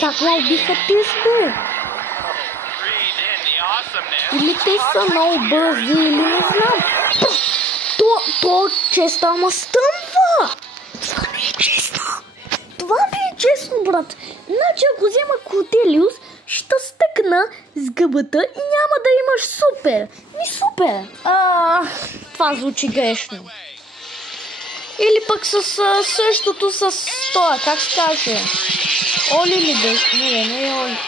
Как ме убиха тези, бе? Или те са много бързи, или не знам. То често ама стъмва. Това не е честно. Това не е честно, брат. Иначе ако взема Котелиус, ще стъкна с гъбата и няма да имаш супер. Супер. Това звучи грешно. Или пък с същото с това, как се каже? Оли ли беше? Не е Оли.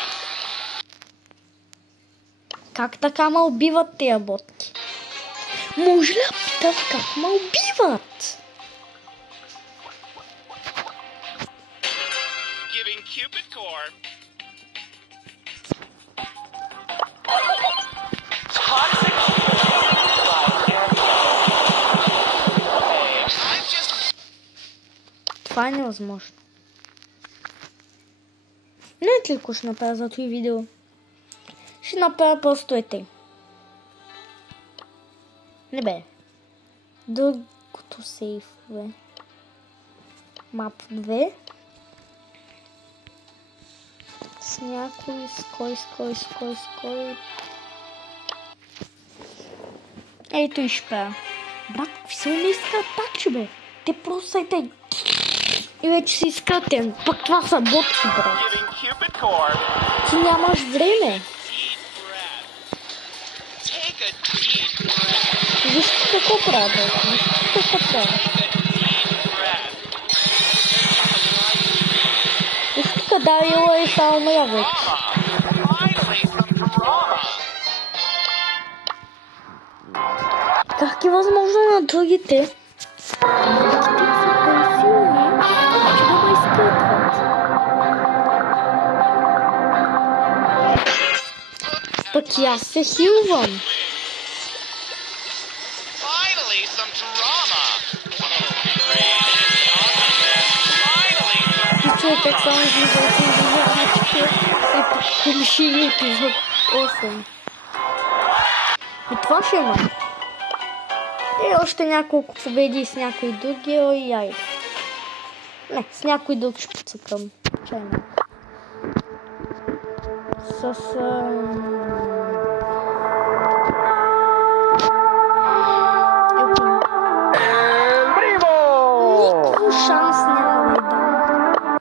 Как така ме убиват тия ботки? Може ли да питам как ме убиват? Това е невъзможно. Не е клико ще направя за това видео. Ще направя просто ете. Не бе. Другото сейфове. Мап 2. С някой, с кой. Ето и ще правя. Брат, какви са уместни атачи, бе? Те просто са тъй. И вече си изкратен. Пък това са ботки, брат. Ти нямаш време. Вижте какво правя, Вижте тук Дарила е само мря вече. Как е възможно на другите? Пък и аз се хилвам. Ти чуя как само излизат и пък комши епизод 8. И това ще има. И още няколко победи с някои други, и айде. Не, с някой друг ще подсъкам. Чайно. Никакво шанс няма да дам.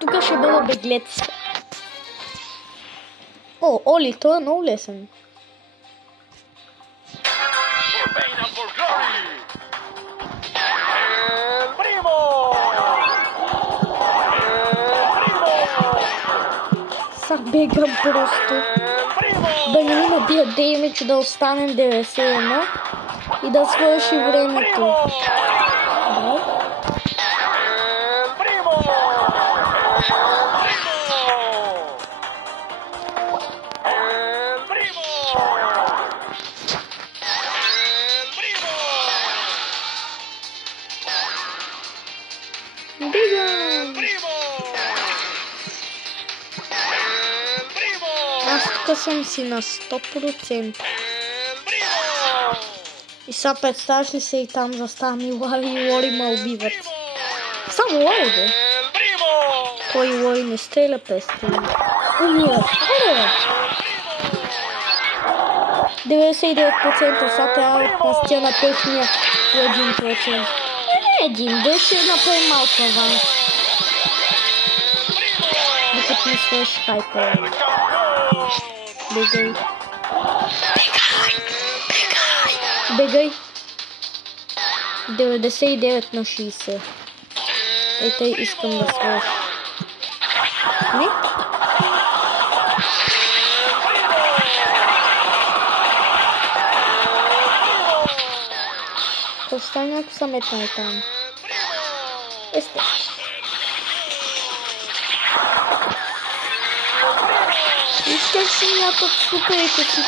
Тук ще бъда беглец. Оли, той е много лесен. Сега бегам просто. Да не ми набият деймидж, да останем 91 и да свърши времето. Аз тук съм си на 100%. И сега представяш ли се и там заставам и Лари и Лори ме убиват. Само Лори, бе. Той и Лори не стреля пестен. Умират. 99% сега трябва да пастя на техния 1%. Не един, да ще направим малко аванс. Докато ми свърши хайпер. Бегай. Бегай. 99 на 60. Ето искам да свърши. Не? Остане ако съм етна там. Есте. Вижте си някак суперите си.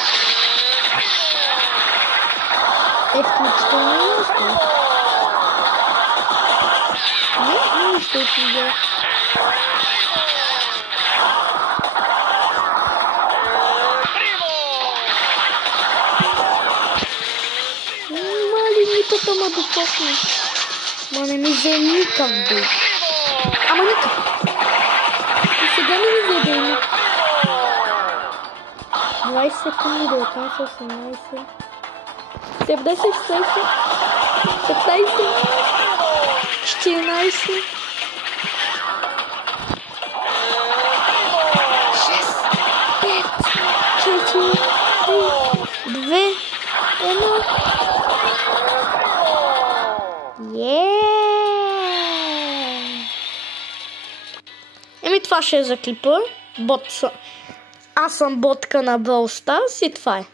Включително нищо. Не, нищо си идея. Малинитата ма допусне. Ма не ми взе никак, бе. Ама никак. да не ми видим. 20 секунди, 19, 18, 70, 15, 14, 6, 5, 4, 3, 2, 1. Еми това ще е за клипа. Аз съм ботка на Brawl Stars и това е.